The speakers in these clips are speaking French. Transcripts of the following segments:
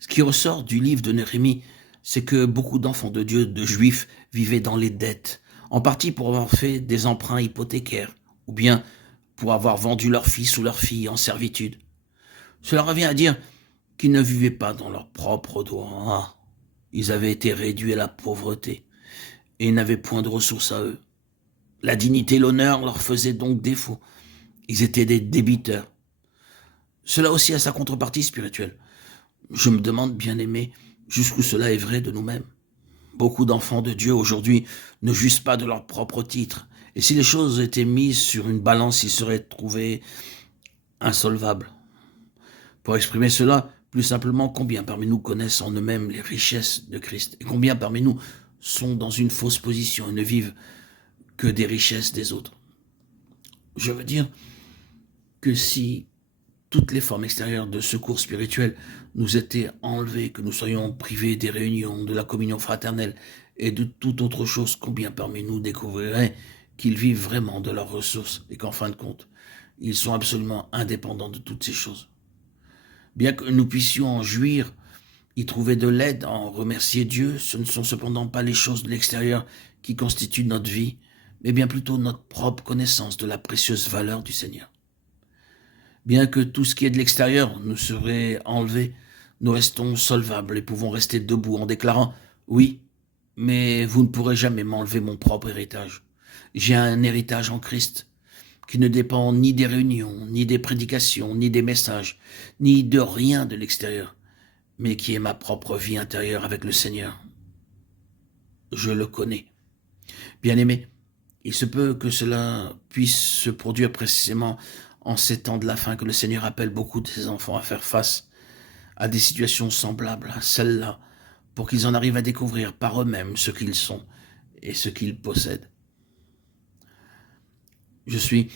Ce qui ressort du livre de Néhémie, c'est que beaucoup d'enfants de Dieu, de juifs, vivaient dans les dettes, en partie pour avoir fait des emprunts hypothécaires, ou bien pour avoir vendu leur fils ou leur fille en servitude. Cela revient à dire qu'ils ne vivaient pas dans leur propre droit. Ils avaient été réduits à la pauvreté et ils n'avaient point de ressources à eux. La dignité et l'honneur leur faisaient donc défaut. Ils étaient des débiteurs. Cela aussi a sa contrepartie spirituelle. Je me demande, bien aimé, jusqu'où cela est vrai de nous-mêmes. Beaucoup d'enfants de Dieu aujourd'hui ne jugent pas de leur propre titre. Et si les choses étaient mises sur une balance, ils seraient trouvés insolvables. Pour exprimer cela, plus simplement, combien parmi nous connaissent en eux-mêmes les richesses de Christ et combien parmi nous sont dans une fausse position et ne vivent que des richesses des autres. Je veux dire que si toutes les formes extérieures de secours spirituel nous étaient enlevées, que nous soyons privés des réunions, de la communion fraternelle et de toute autre chose, combien parmi nous découvriraient qu'ils vivent vraiment de leurs ressources et qu'en fin de compte, ils sont absolument indépendants de toutes ces choses. Bien que nous puissions en jouir, y trouver de l'aide, en remercier Dieu, ce ne sont cependant pas les choses de l'extérieur qui constituent notre vie, mais bien plutôt notre propre connaissance de la précieuse valeur du Seigneur. Bien que tout ce qui est de l'extérieur nous serait enlevé, nous restons solvables et pouvons rester debout en déclarant « Oui, mais vous ne pourrez jamais m'enlever mon propre héritage. J'ai un héritage en Christ qui ne dépend ni des réunions, ni des prédications, ni des messages, ni de rien de l'extérieur, mais qui est ma propre vie intérieure avec le Seigneur. Je le connais. Bien-aimé, il se peut que cela puisse se produire précisément en ces temps de la fin que le Seigneur appelle beaucoup de ses enfants à faire face à des situations semblables à celles-là, pour qu'ils en arrivent à découvrir par eux-mêmes ce qu'ils sont et ce qu'ils possèdent. Je suis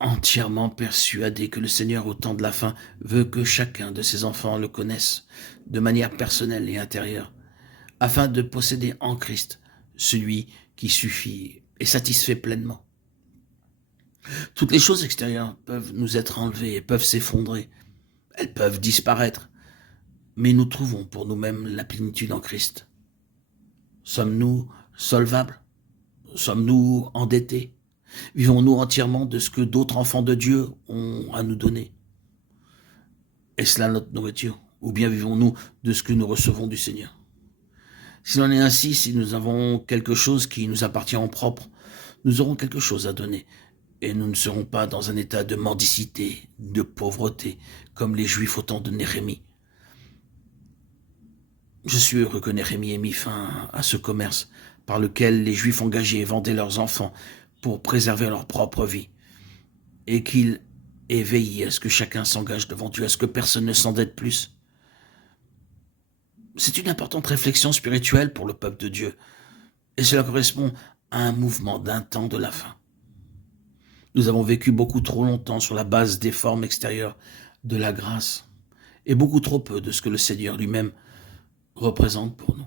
entièrement persuadé que le Seigneur, au temps de la fin, veut que chacun de ses enfants le connaisse de manière personnelle et intérieure, afin de posséder en Christ celui qui suffit et satisfait pleinement. Toutes les choses extérieures peuvent nous être enlevées et peuvent s'effondrer. Elles peuvent disparaître, mais nous trouvons pour nous-mêmes la plénitude en Christ. Sommes-nous solvables? Sommes-nous endettés? Vivons-nous entièrement de ce que d'autres enfants de Dieu ont à nous donner? Est-ce là notre nourriture? Ou bien vivons-nous de ce que nous recevons du Seigneur? S'il en est ainsi, si nous avons quelque chose qui nous appartient en propre, nous aurons quelque chose à donner. Et nous ne serons pas dans un état de mendicité, de pauvreté, comme les Juifs au temps de Néhémie. Je suis heureux que Néhémie ait mis fin à ce commerce par lequel les Juifs engagés vendaient leurs enfants pour préserver leur propre vie, et qu'il ait veillé à ce que chacun s'engage devant Dieu, à ce que personne ne s'endette plus. C'est une importante réflexion spirituelle pour le peuple de Dieu, et cela correspond à un mouvement d'un temps de la fin. Nous avons vécu beaucoup trop longtemps sur la base des formes extérieures de la grâce, et beaucoup trop peu de ce que le Seigneur lui-même représente pour nous.